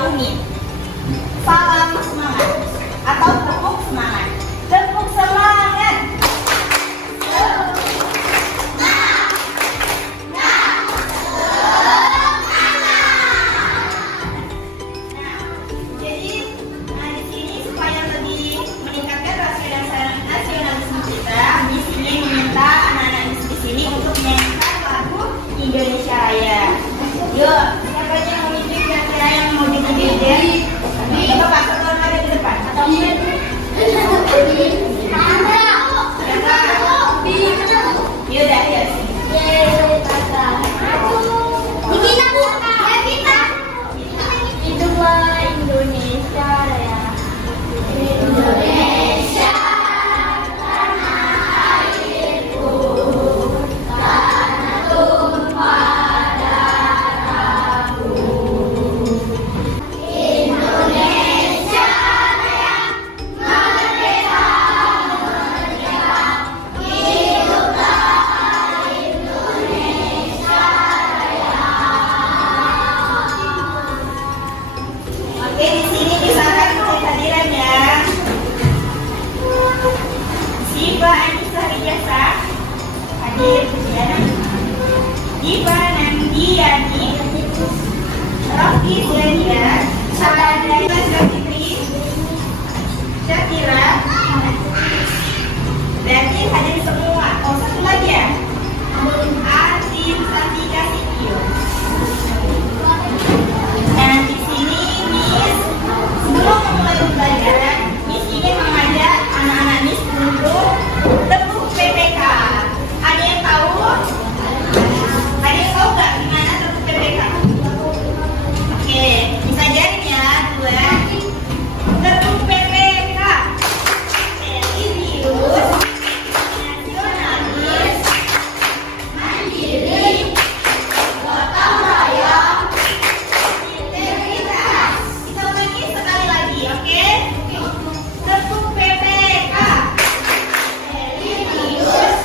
tahu nih. Salam semangat atau tepuk semangat. Tepuk semangat. Indonesia Raya. Yuk, siapa aja yang mau nitip kira-kira yang mau dititipin? Coba Pak, keluar ada di depan. Atau yaudah, yuk. Hiduplah Indonesia Raya. Indonesia tanah airku, tanah tumpah darahku. Indonesia Raya, merdeka, merdeka. Hiduplah Indonesia Raya. Oke, di sini misalkan kehadiran ya. Siva Anissa Rijasa hadir ya. Diva Nandiani, Rocky Zania, Saladina Fitri, Syakira. Berarti hadir semua. Oh, satu lagi ya. Atin Santika Sitio. Nah, di sini Miss sebelum memulai pembelajaran, Miss ingin mengajak anak-anak Miss untuk tepuk PPK. Ada yang tahu? Ada yang tahu nggak gimana tepuk PPK? Oke, bisa jadi ya, dua. Tepuk PPK. Serius, nasionalis, mandiri, gotong royong. Kita ulangi sekali lagi, oke? Tepuk PPK. Serius,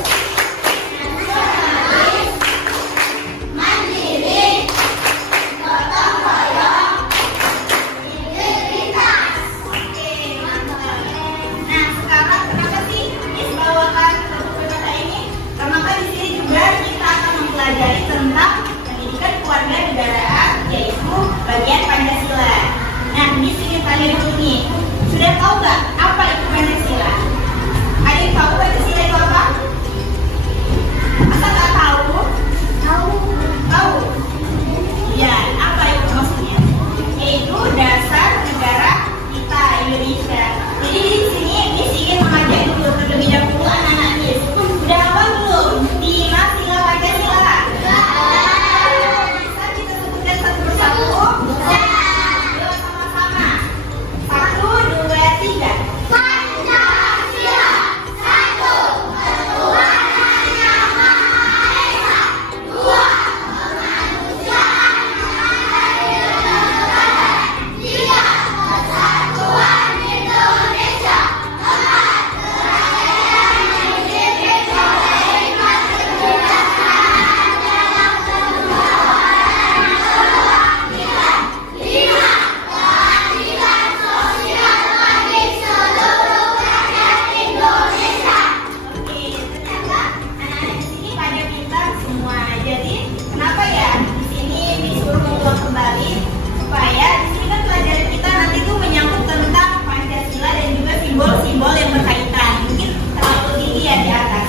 nasionalis, mandiri, gotong royong, integritas. Oke, mantap. Nah, sekarang kenapa sih Miss bawakan tepuk PPK ini? Karena kan di sini juga kita akan mempelajari tentang pendidikan keluarga negaraan, yaitu bagian Pancasila. Nah, di sini tanya dulu nih, sudah tahu nggak apa itu Pancasila? Ada yang tahu Pancasila itu apa? Masa nggak tahu? Tahu. Tahu? Ya, apa itu maksudnya? Yaitu dasar negara kita Indonesia. Jadi di sini Miss ingin mengajak dulu terlebih dahulu anak-anak Miss. Sudah hafal belum? 5 sila Pancasila. Bisa kita sebutkan satu persatu? Yuk sama-sama. 1, 2, 3. Pancasila, satu, ketuhanan yang maha esa. Dua, kemanusiaan yang adil dan beradab. Tiga, persatuan Indonesia. Empat, kerajaan yang dipimpin oleh hikmat kebijaksanaan dalam kemusyawaratan nasional. Lima, keadilan sosial bagi seluruh rakyat Indonesia. Oke, ternyata anak-anak di sini pada pintar semua. Jadi, kenapa ya di sini disuruh mengulang kembali supaya di sini kan pelajaran kita nanti tuh menyangkut tentang Pancasila dan juga simbol-simbol yang berkaitan. Mungkin terlalu tinggi ya di atas.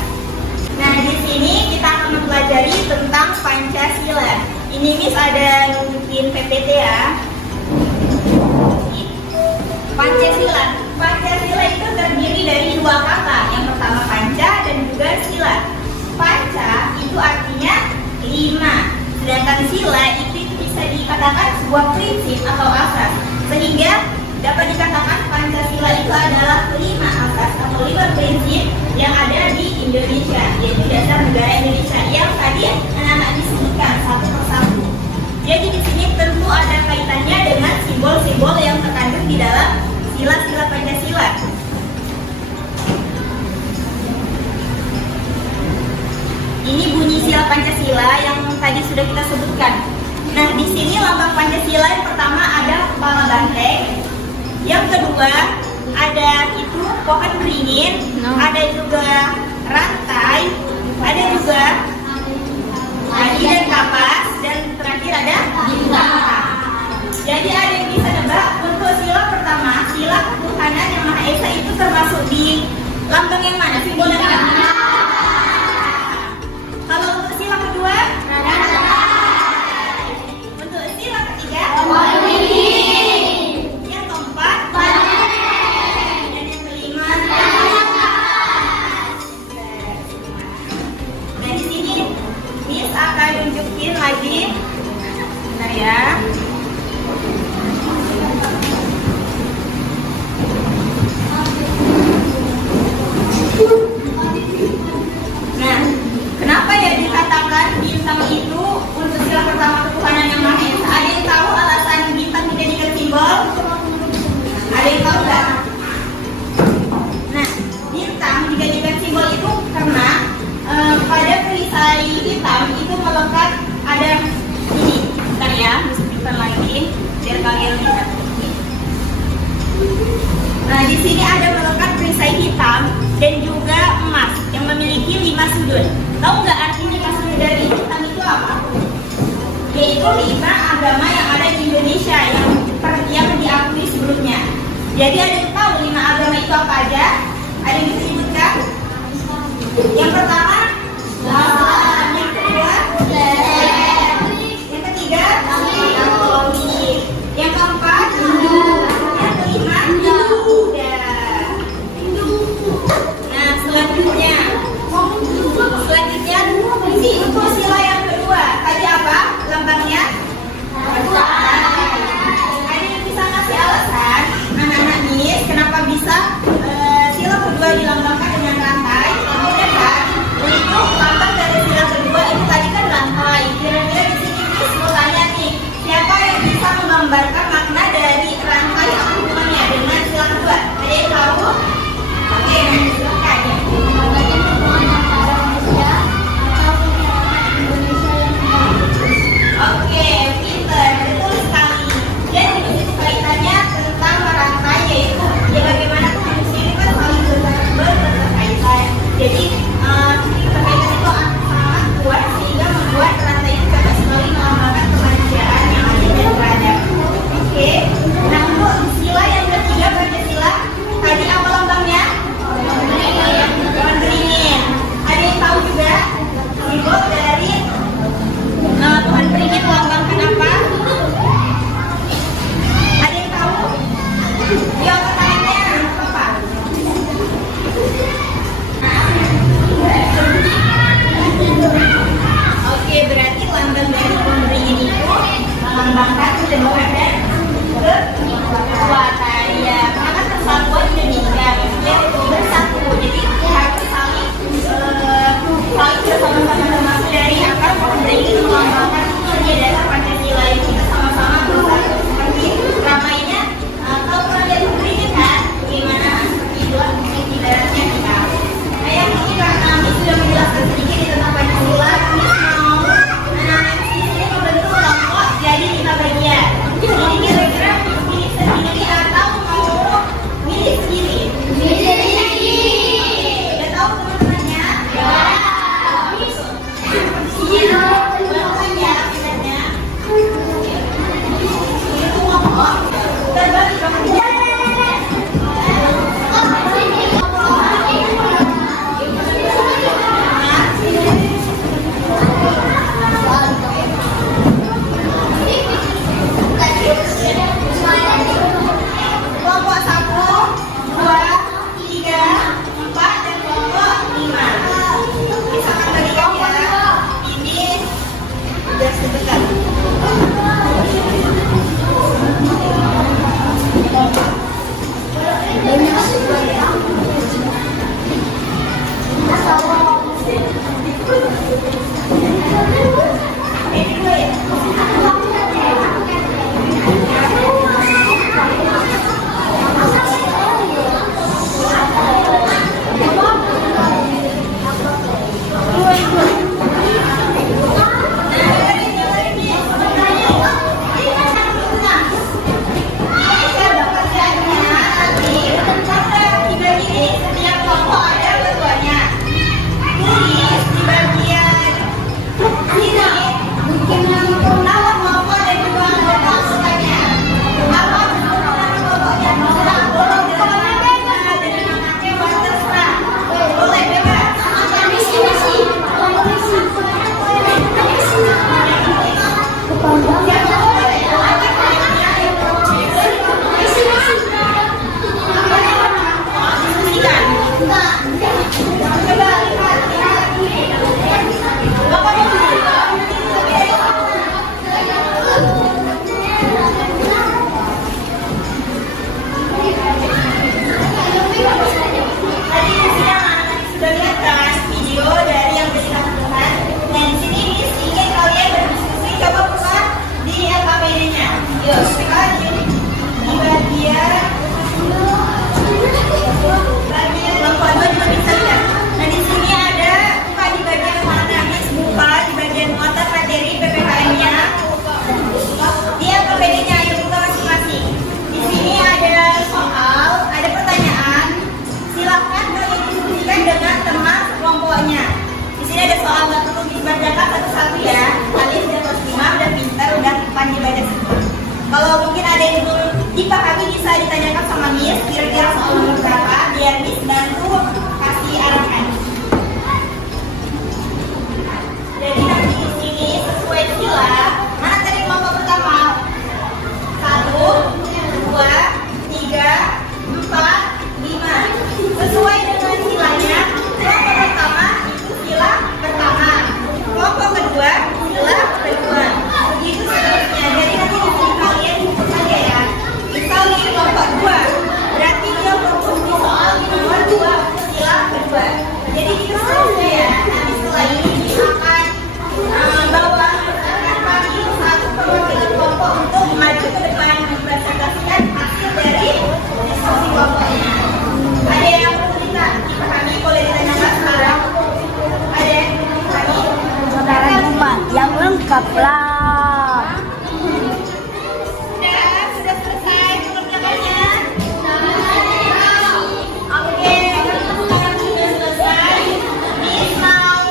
Nah, di sini kita akan mempelajari tentang Pancasila. Ini Miss ada nunjukin PPT ya. Pancasila. Pancasila itu terdiri dari dua kata. Yang pertama panca dan juga sila. Panca itu artinya 5. Sedangkan sila itu bisa dikatakan sebuah prinsip atau asas. Sehingga dapat dikatakan Pancasila itu adalah 5 asas atau 5 prinsip yang ada di Indonesia, yaitu dasar negara Indonesia yang tadi anak-anak disebutkan satu persatu. Jadi di sini tentu ada kaitannya dengan simbol-simbol yang terkandung di dalam sila-sila Pancasila. Ini bunyi sila Pancasila yang tadi sudah kita sebutkan. Nah, di sini lambang Pancasila yang pertama ada kepala banteng. Yang kedua ada itu pohon beringin, ada juga rantai, ada juga tadi dan kapas, dan terakhir ada bintang. Jadi ada yang bisa nebak untuk sila pertama, sila ketuhanan yang Maha Esa itu termasuk di lambang yang mana? Simbol yang mana? Kalau untuk sila kedua, untuk sila ketiga, yang keempat, dan yang kelima. Nah, di sini Miss akan tunjukin lagi. Bentar ya. Nah, kenapa ya dikatakan bintang itu untuk sila pertama ketuhanan yang Maha Esa? Ada yang tahu alasan bintang dijadikan simbol? Ada yang tahu nggak? Nah, bintang dijadikan simbol itu karena pada perisai hitam itu melekat ada ini. Bentar ya, bisa lagi biar kalian lihat. Nah, di sini ada melekat perisai hitam dan juga emas yang memiliki 5 sudut. Tahu nggak arti 5 sudut dari hitam itu apa? Yaitu 5 agama yang ada di Indonesia yang diakui sebelumnya. Jadi ada yang tahu 5 agama itu apa aja? Ada yang bisa disebutkan? Yang pertama, Islam. Yang kedua, yang ketiga, Katolik. Yang keempat, yang kelima, Buddha. Nah, selanjutnya ini untuk sila yang kedua. Tadi apa lambangnya? Ada yang bisa kasih alasan anak-anak Miss kenapa bisa Coba lihat. Bapak mau dulu. Tadi sudah lihat kan video dari yang berikan Tuhan. Dan di sini Miss ingin kalian berdiskusi. Coba buka di LKPD-nya. Yuk, kita di bagian kelompok 2 juga bisa lihat. Nah di sini ada buka di bagian mana Miss buka di bagian muatan materi PPKN-nya. Di LKPD-nya ayo buka masing-masing. Di sini ada soal, ada pertanyaan. Silakan kalian diskusikan dengan teman kelompoknya. Di sini ada soal, nggak perlu dibacakan satu-satu ya. Kalian sudah kelas 5, udah pintar, udah pandai baca semua. Kalau mungkin ada yang belum dipahami bisa ditanyakan sama Miss kira-kira soal nomor berapa biar Miss bantu kasih arahan. Jadi nanti di sini sesuai sila. Mana tadi kelompok pertama? 1, 2, 3, 4, 5. Sesuai dengan silanya. Kelompok pertama itu sila pertama. Kelompok kedua sila kedua. Begitu seterusnya. Jadi nanti di sini kalian input saja ya. Misal nih kelompok 2, berarti dia fokus di soal nomor 2 sila kedua. Jadi itu seterusnya ya. Nanti setelah ini akan bawa kami satu perwakilan kelompok untuk maju ke depan mempresentasikan hasil dari diskusi kelompoknya. Ada yang perlu dipahami, boleh ditanyakan sekarang. Ada yang perlu dipahami? Saudara Juma yang lengkap lah. Sudah selesai pengerjaannya? Oke, kalau sudah selesai, Miss mau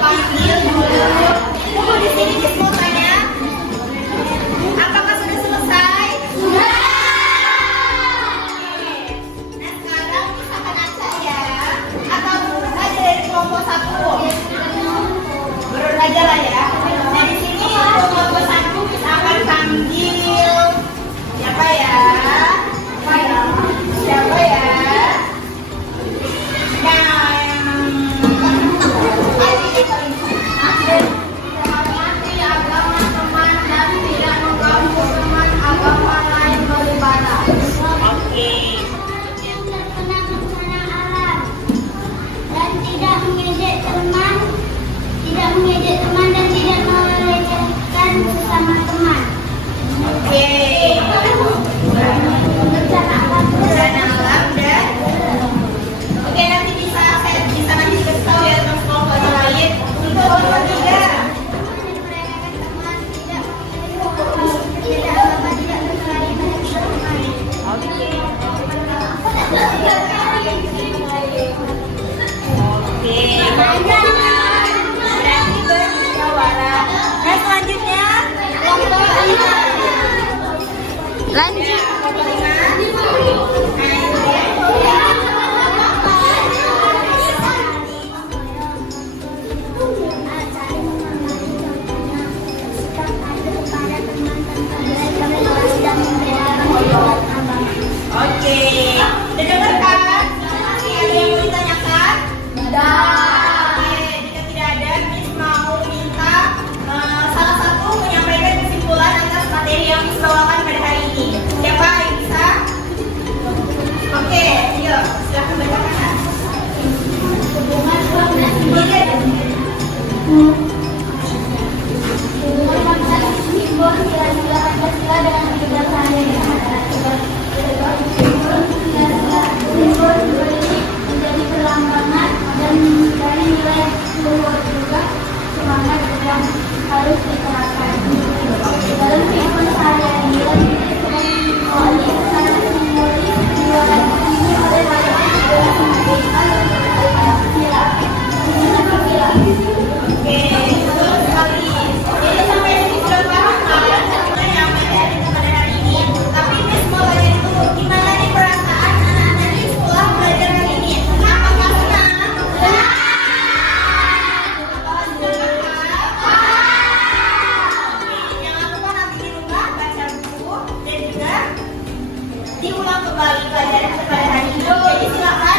panggil dulu. Tunggu di sini, Miss mau tanya. Apakah sudah selesai? Sudah. Nah sekarang Miss akan ajak ya, atau urut aja dari kelompok 1. Urut aja lah ya. Nah di sini kelompok 1 Miss akan panggil siapa ya? Siapa ya? Agama teman dan tidak mengganggu teman agama lain beribadah. Oke. Yang terkena bencana alam dan tidak mengejek teman, dan tidak melecehkan sesama teman. Oke. Bencana alam Bencana alam dan oke nanti bisa nanti dikasih tahu ya teman kelompok yang lain. Untuk kelompok 3. Oke, berarti bermusyawarah. Nah selanjutnya kelompok 5. lanjut. Kelompok 5. Nah itu ya. Oke, udah dengar kan? Masih ada yang mau ditanyakan? Oke, jika tidak ada, Miss mau minta salah satu menyampaikan kesimpulan atas materi yang Miss bawakan pada hari ini. Siapa yang bisa? pelajaran kita pada hari ini. Jadi silakan